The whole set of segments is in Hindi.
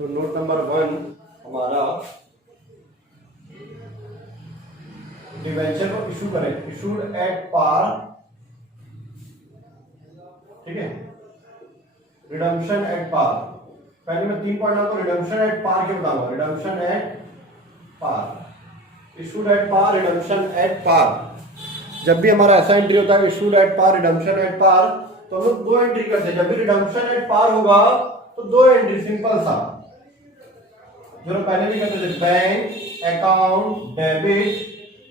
तो नोट नंबर 1 हमारा डिवेंचर को इशू करें, इशूड एट पार, ठीक है, रिडम्पशन एट पार। पहले मैं 3 पॉइंट आपको रिडम्पशन एट पार के बताऊंगा। Redemption at par, issued at par, redemption at par. जब भी हमारा ऐसा एंट्री होता है issued at par, redemption at par, तो हम लोग 2 एंट्री करते हैं। जब भी रिडम्पशन एट पार होगा तो 2 एंट्री, सिंपल सा, जो हम पहले भी करते थे। बैंक अकाउंट डेबिट,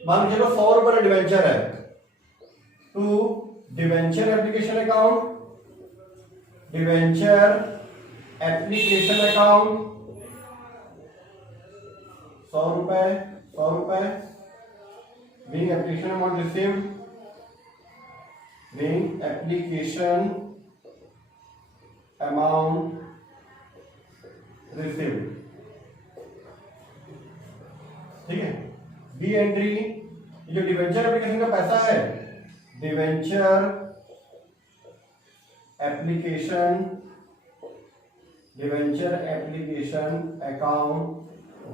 मान लीजिए 100 रुपए का डिवेंचर है, तो debenture application account, debenture application account 100 रुपए, 100 रुपए, being application amount received, being application amount received, ठीक है। बी एंट्री, जो डिवेंचर एप्लीकेशन का पैसा है, debenture application, debenture application account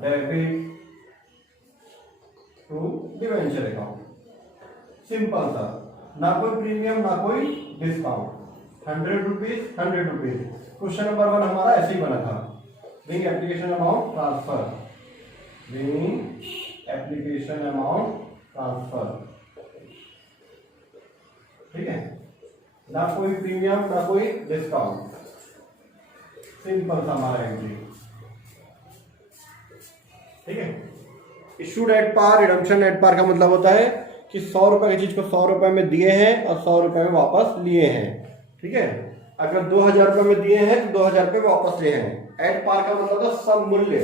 debit to debenture account, simple सा, ना कोई प्रीमियम ना कोई discount, 100 rupees 100 rupees. Question number 1 हमारा ऐसे ही बना था। Being application amount transfer, being application amount transfer, ठीक है, ना कोई प्रीमियम ना कोई डिस्काउंट, सिंपल सा हमारा एंट्री, ठीक है। Issued at par, redemption at par का मतलब होता है कि 100 रुपए की चीज को 100 रुपए में दिए हैं और 100 रुपए में वापस लिए हैं, ठीक है। अगर 2000 रुपए में दिए हैं तो 2000 रुपए वापस लिए हैं। एट पार का मतलब होता है सम मूल्य,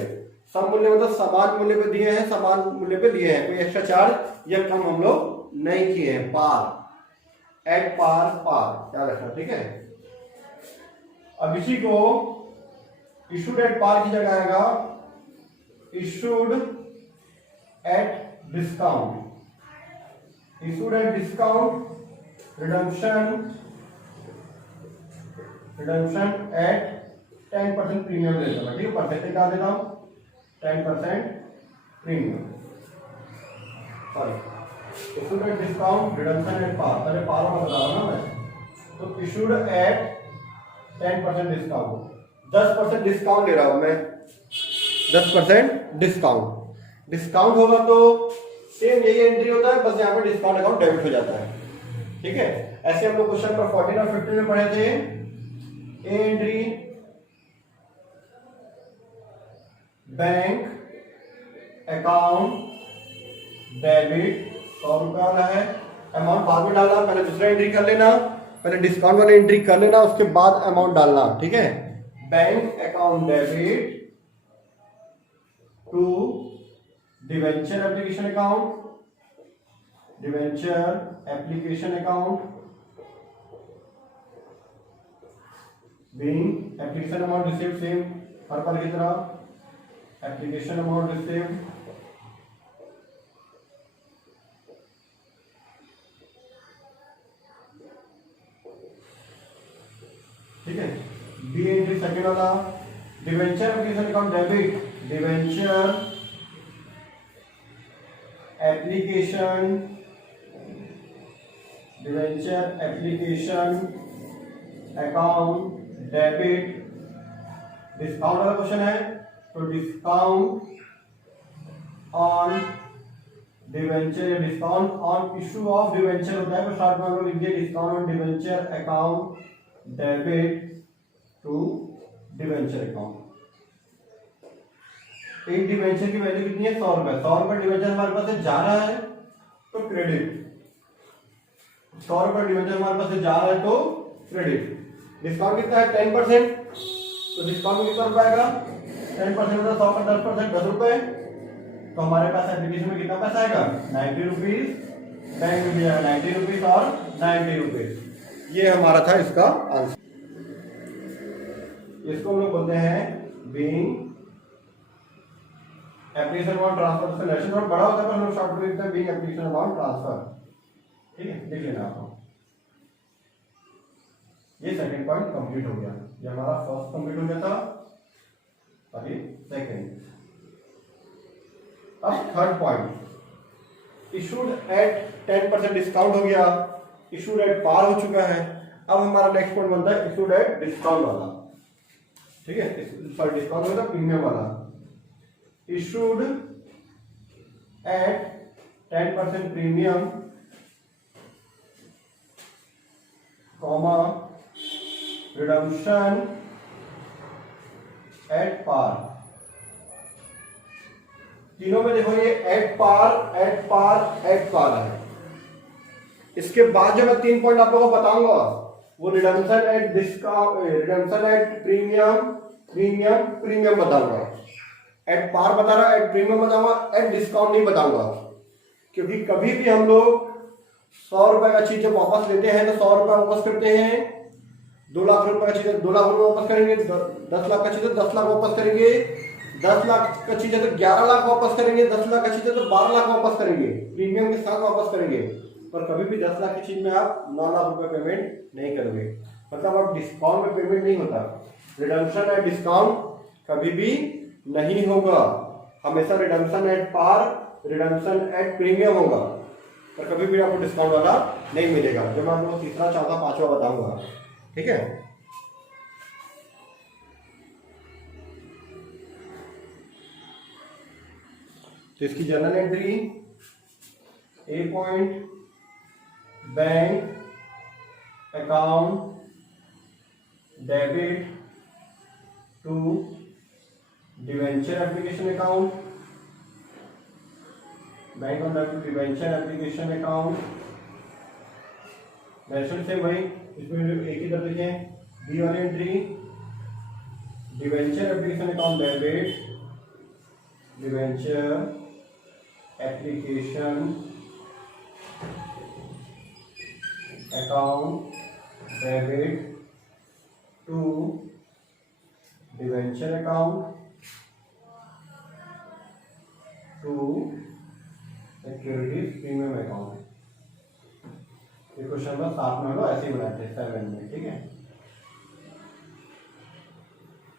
सम मूल्य मतलब समान मूल्य पे दिए हैं, समान मूल्य पे लिए हैं, कोई एक्स्ट्रा चार्ज या कम हम लोग नहीं किए हैं। पार, एट पार, पार याद रखना, ठीक है। अब इसी को इशूड एट पार की जगह आएगा issued at discount, issued at discount, redemption, redemption at 10% premium ले लेता हूं, ठीक है। परसेंटेज क्या देता हूं, 10% premium, sorry, issued at discount, redemption at par, पहले पार में बता रहा हूं ना मैं, तो इशूड एट 10% डिस्काउंट, 10% डिस्काउंट ले रहा हूं मैं, 10% डिस्काउंट। डिस्काउंट होगा तो सेम यही एंट्री होता है, बस यहाँ पर डिस्काउंट अकाउंट डेबिट हो जाता है, ठीक है। ऐसे हम लोग क्वेश्चन पर 14 और 15 में पढ़े थे। ए एंट्री, बैंक अकाउंट डेबिट 100 रुपया वाला है, अमाउंट बाद में डालना, पहले दूसरा एंट्री कर लेना, पहले डिस्काउंट वाली एंट्री कर लेना, उसके बाद अमाउंट डालना, ठीक है। Bank account debit to debenture application account, debenture application account, being application amount received, same हर बार की तरह एप्लीकेशन अमाउंट रिसीव्ड, ठीक है। बी एंट्री सेकंड वाला, debenture application account debit, debenture application, debenture application account debit, discount वाला क्वेश्चन है तो discount on debenture, discount on issue of debenture होता है, तो शॉर्ट में हम लोग लिखिए discount on debenture account debit to debenture account. एक डिवेंचर की वैल्यू कितनी है, 100 रुपए, 100 रुपए डिवेंचर हमारे पास से जा रहा है तो क्रेडिट, 100 रुपए डिवेंचर हमारे पास से जा रहा है तो क्रेडिट। डिस्काउंट कितना है, 10%, तो डिस्काउंट कितना रुपए आएगा, 10% मतलब 100 का 10%, 10 रुपए, तो हमारे पास एप्लीकेशन में कितना पैसा आएगा, 90 रुपीज, बैंक में भी आएगा 90 रुपीज और 90 रुपीज। ये हमारा था इसका आंसर। इसको हम लोग बोलते हैं बीइंग एप्लीकेशन अमाउंट ट्रांसफर। इसका लेसन नोट बड़ा होता है पर हम लोग शॉर्ट में लिखते हैं बीइंग एप्लीकेशन अमाउंट ट्रांसफर, ठीक है, लिख लेना आपको। ये सेकंड पॉइंट कंप्लीट हो गया, ये हमारा फर्स्ट कंप्लीट हो गया था, अभी अब third point, issued at 10% discount हो गया, इशूड एट पार हो चुका है। अब हमारा नेक्स्ट पॉइंट बनता है इशूड एट डिस्काउंट वाला, ठीक है, सॉरी डिस्काउंट होता है प्रीमियम वाला। Issued at 10% premium comma redemption at par. तीनों में देखो ये at par at par at par है। इसके बाद जो मैं 3 पॉइंट आप लोगों को बताऊंगा वो redemption eight discount, redemption at premium, premium premium बताऊंगा। एट पार बता रहा, एट प्रीमियम बताऊंगा, एट डिस्काउंट नहीं बताऊंगा। क्योंकि कभी भी हम लोग 100 रुपए का चीज जब वापस लेते हैं तो 100 रुपए वापस करते हैं, 2 लाख रुपए का चीज है 2 लाख रुपए वापस करेंगे, 10 लाख का चीज है 10 लाख वापस करेंगे, 10 लाख का चीज है तो 11 लाख वापस करेंगे, 10 लाख का चीज है तो 12 लाख वापस करेंगे, प्रीमियम के साथ वापस करेंगे। पर कभी भी 10 लाख की चीज में आप 9 लाख रुपए पेमेंट नहीं करोगे, मतलब आप डिस्काउंट में पेमेंट नहीं होता। रिडम्पशन एट डिस्काउंट कभी भी नहीं होगा, हमेशा redemption at par, redemption at premium होगा, पर कभी भी आपको डिस्काउंट वाला नहीं मिलेगा। जब मैं आपको तीसरा चौथा पांचवा बताऊंगा, ठीक है। तो इसकी journal entry, A point bank account debit to debenture application account, bank on debenture application account, mention से वही इसमें एक ही तरह लिखें, बी वाली entry debenture application account debit, debenture application account debit to debenture account to securities premium account. ये क्वेश्चन नंबर 7 में ऐसे ही बनाते हैं 7 में, ठीक है।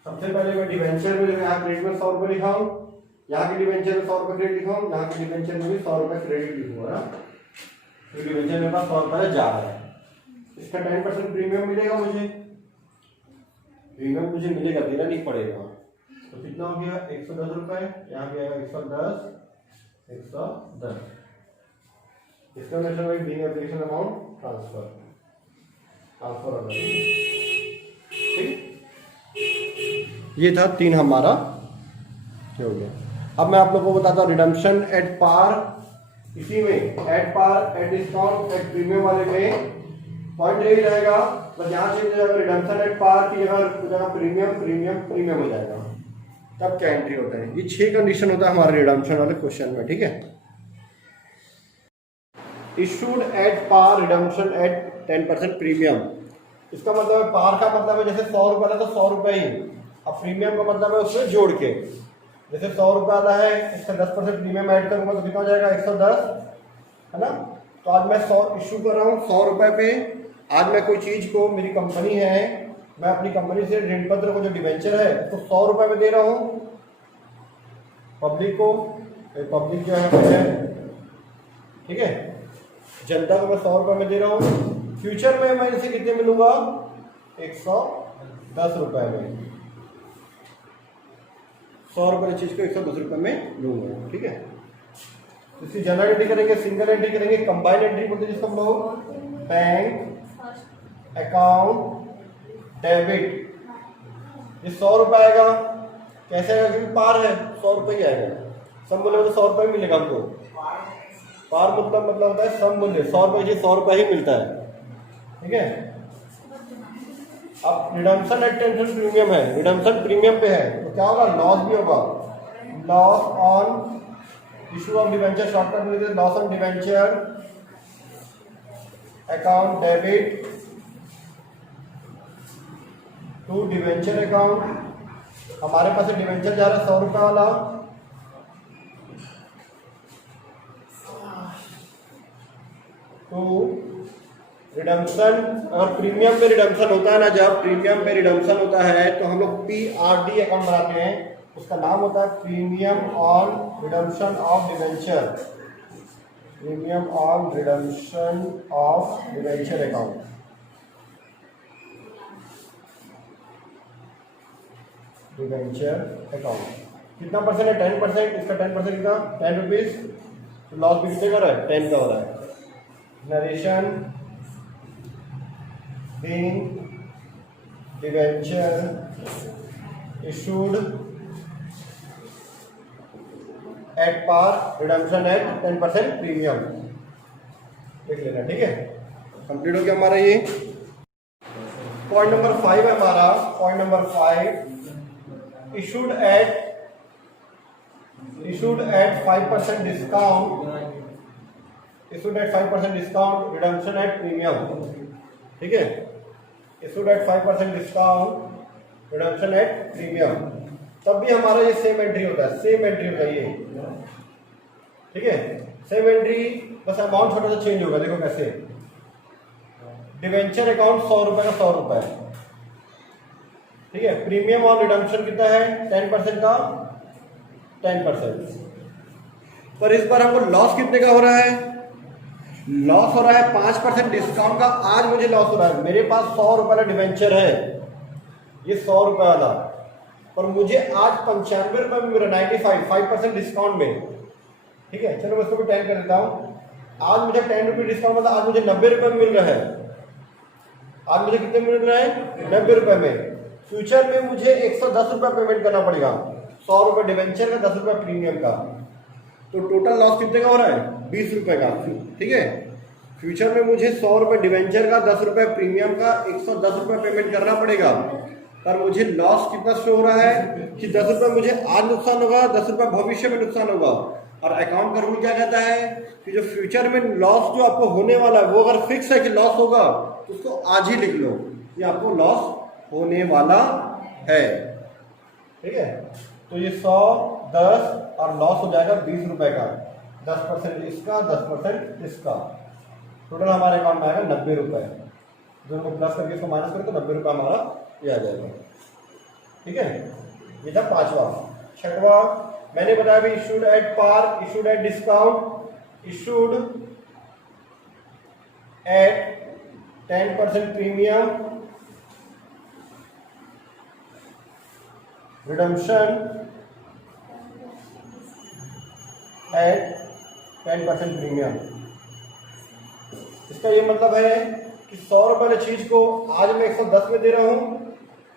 सबसे पहले मैं डिवेंचर में यहाँ क्रेडिट में 100 रुपये लिखा हूँ, यहाँ के डिवेंचर में 100 रुपये क्रेडिट लिखा हूँ, यहाँ के डिवेंचर में भी 100 रुपये क्रेडिट लिखूंगा ना, तो डिवेंचर मेरे पास 100 रुपये जा रहा है। इसका 10% प्रीमियम मिलेगा मुझे, प्रीमियम मुझे मिलेगा, देना नहीं पड़ेगा। तो कितना हो गया 110 रुपये, यहाँ पे आएगा 110, 110। इसका मेंशन है being application amount transfer, transfer होगा, ठीक। ये था 3 हमारा हो गया। अब मैं आप लोगों को बताता हूँ रिडम्पशन एट पार, इसी में at par, at discount, at premium वाले में पॉइंट यही रहेगा, बस यहाँ चेंज हो जाएगा, रिडम्पशन एट पार की जगह प्रीमियम, प्रीमियम प्रीमियम हो जाएगा। तब क्या एंट्री होता है, ये 6 कंडीशन होता है हमारे रिडम्पशन वाले क्वेश्चन में, ठीक है। Issued at par, redemption at 10% premium, इसका मतलब है पार का मतलब है जैसे 100 रुपये तो 100 रुपये ही, अब प्रीमियम का मतलब है उसमें जोड़ के, जैसे 100 रुपये वाला है इसका 10% प्रीमियम ऐड करूंगा तो कितना हो जाएगा 110, है ना। तो आज मैं 100 इशू कर रहा हूँ 100 रुपये पे। आज मैं कोई चीज़ को, मेरी कंपनी है, मैं अपनी कंपनी से ऋण पत्र को जो डिवेंचर है उसको 100 रुपये में दे रहा हूँ पब्लिक को, पब्लिक जो है, ठीक है, जनता को मैं 100 रुपये में दे रहा हूँ। फ्यूचर में मैं इसे कितने में लूँगा 110 रुपये में, 100 रुपये की चीज़ को 110 रुपये में लूँगा, ठीक है। इसकी जनरल एंट्री करेंगे, सिंगल एंट्री करेंगे, कंबाइंड एंट्री बोलते हैं जिसको हम लोग, बैंक अकाउंट डेबिट। ये 100 रुपये आएगा, कैसे आएगा, क्योंकि पार है 100 रुपये ही आएगा, सब मूल्य तो 100 रुपये ही मिलेगा हमको। पार मतलब होता है सब मूल्य 100 रुपये, 100 रुपये ही मिलता है, ठीक है। अब रिडम्पशन एट 10% प्रीमियम है, रिडम्पशन प्रीमियम पे है, तो क्या होगा, लॉस भी होगा, loss on issue of debenture, short term loss on debenture account debit to debenture account. हमारे पास डिवेंचर जा रहा है 100 रुपये वाला, तो रिडम्पशन, अगर प्रीमियम पे रिडम्पशन होता है ना, जब प्रीमियम पे रिडम्पशन होता है तो हम लोग PRD अकाउंट बनाते हैं, उसका नाम होता है premium on redemption of debenture, premium on redemption of debenture account. Debenture account कितना परसेंट है? 10%। इसका 10% कितना? 10 रुपीज। तो लॉस भी कितने का हो रहा है? 10 का हो रहा है। Narration being debenture issued at par, redemption at 10% premium, देख लेना। ठीक है, कंप्लीट हो गया हमारा ये। पॉइंट नंबर 5 है हमारा। Point number 5, issued at 5% discount, issued eight 5% discount, redemption at premium. ठीक है, issued eight 5% discount, redemption at premium, तब भी हमारा ये सेम एंट्री होता है, सेम एंट्री होता है ये। ठीक है, सेम एंट्री, बस अमाउंट छोटा सा चेंज होगा। देखो कैसे, डिवेंचर अकाउंट 100 रुपए का 100 रुपए। ठीक है, प्रीमियम और रिडम्पशन कितना है? 10% का 10%। पर इस बार हमको लॉस कितने का हो रहा है? लॉस हो रहा है 5% डिस्काउंट का। आज मुझे लॉस हो रहा है, मेरे पास 100 रुपए का डिवेंचर है, ये 100 रुपए वाला, पर मुझे आज 95 रुपए में मिल रहा है, 5% डिस्काउंट में। ठीक है, चलो मैं इसको भी 10 कर देता हूँ। आज मुझे 10 रुपये डिस्काउंट, मतलब आज मुझे 90 रुपए में मिल रहा है। आज मुझे कितने मिल रहा है? 90 रुपए में। फ्यूचर में मुझे 110 रुपए पेमेंट करना पड़ेगा, 100 रुपए डिवेंचर का, 10 रुपए प्रीमियम का। तो टोटल लॉस कितने का हो रहा है? 20 रुपए का। ठीक है, फ्यूचर में मुझे 100 रुपए डिवेंचर का, 10 रुपए प्रीमियम का, 110 रुपए पेमेंट करना पड़ेगा। पर मुझे लॉस कितना शो हो रहा है कि 10 रुपए मुझे आज नुकसान होगा, 10 रुपए भविष्य में नुकसान होगा। और अकाउंट का रूल क्या कहता है कि जो फ्यूचर में लॉस जो आपको होने वाला है, वो अगर फिक्स है कि लॉस होगा, तो उसको आज ही लिख लो कि आपको लॉस होने वाला है। ठीक है, तो ये 100, 10 और लॉस हो जाएगा 20 रुपए का, 10% इसका, 10% इसका। टोटल हमारे अकाउंट में आएगा 90 रुपए। दोनों को प्लस करके इसको माइनस करें तो 90 रुपए हमारा ये आ जाएगा। ठीक है, ये था 5वां। 6वां मैंने बताया भी, issued at par, issued at discount, issued at 10% premium, redemption at 10% premium. इसका ये मतलब है कि 100 रुपए वाली चीज को आज मैं 110 में दे रहा हूं,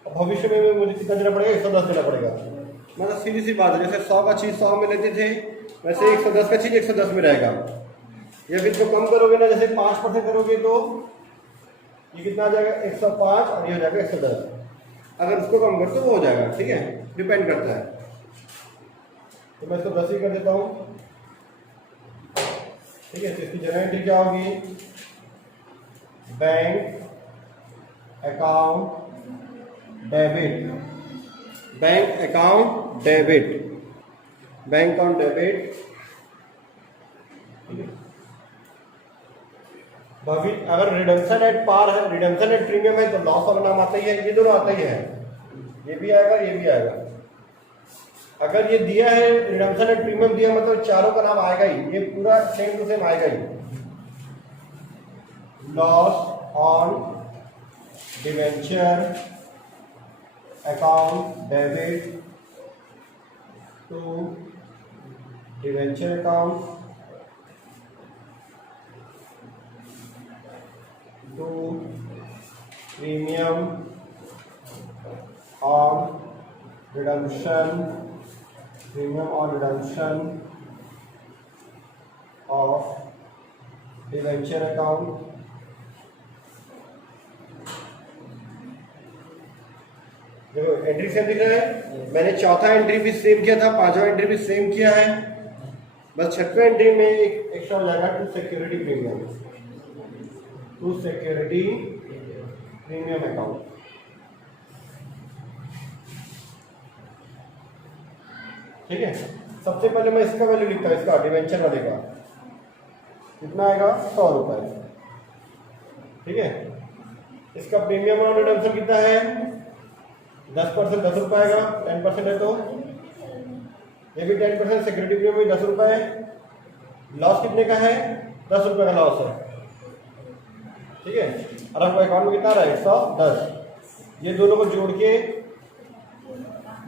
और भविष्य में मुझे कितना देना पड़ेगा? 110 देना पड़ेगा। मतलब सीधी सी बात है, जैसे 100 का चीज 100 में लेते थे, वैसे 110 का चीज 110 में रहेगा। या फिर इसको कम करोगे ना, जैसे 5% करोगे तो ये कितना आ जाएगा? 105, और ये हो जाएगा 110। अगर इसको कम कर तो वो हो जाएगा। ठीक है, डिपेंड करता है। तो मैं इसको 10 ही कर देता हूँ। ठीक है, तो इसकी जनरल एंट्री क्या होगी? Bank account debit, bank account debit, bank account debit. भविष्य अगर रिडम्पशन एट पार है, रिडम्पशन एट प्रीमियम है, तो लॉस वाला नाम आता ही है। ये दोनों आता ही है, ये भी आएगा, ये भी आएगा। अगर ये दिया है रिडम्पशन एट प्रीमियम दिया, मतलब चारों का नाम आएगा ही, ये पूरा सेम टू सेम आएगा ही। Loss on debenture account debit to debenture account to premium on redemption, premium on redemption of debenture account. देखो एंट्री सेम दिख रहा है। मैंने चौथा एंट्री भी सेम किया था, पांचवा एंट्री भी सेम किया है। बस छठवें एंट्री में एक एक्स्ट्रा हो जाएगा, to security premium, to security premium account. ठीक है, सबसे पहले मैं इसका वैल्यू लिखता हूं, इसका डिवेंचर वाले का कितना आएगा? 100 रुपए। ठीक है, इसका प्रीमियम और रिडम्पशन कितना है? 10%, 10 रुपए आएगा, 10% है तो ये भी 10% सिक्योरिटी प्रीमियम भी 10 रुपये है। लॉस कितने का है? 10 रुपये का लॉस है, ठीक है। और आपको अकाउंट में कितना रहा है? 110। ये दोनों को जोड़ के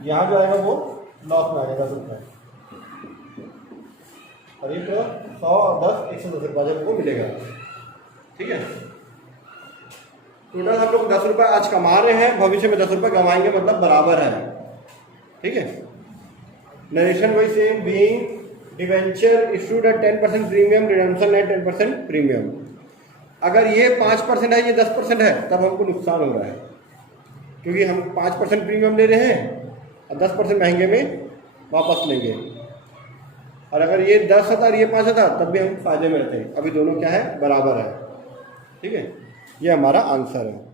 यहाँ जो आएगा वो लॉस में आएगा 10 रुपये, और ये तो 100 और 10 110 रुपये जब को मिलेगा, ठीक है। टोटल हम लोग 10 रुपये आज कमा रहे हैं, भविष्य में 10 रुपये कमाएंगे, मतलब बराबर है, ठीक है। नरेशन वही same, being debenture issued at 10% premium, redemption at 10% premium. अगर ये 5% है, ये 10% है, तब हमको नुकसान हो रहा है, क्योंकि हम 5% प्रीमियम ले रहे हैं और 10% महंगे में वापस लेंगे। और अगर ये 10 होता और ये 5 होता तब भी हम फायदे में रहते हैं। अभी दोनों क्या है? बराबर है, ठीक है। ये हमारा आंसर है।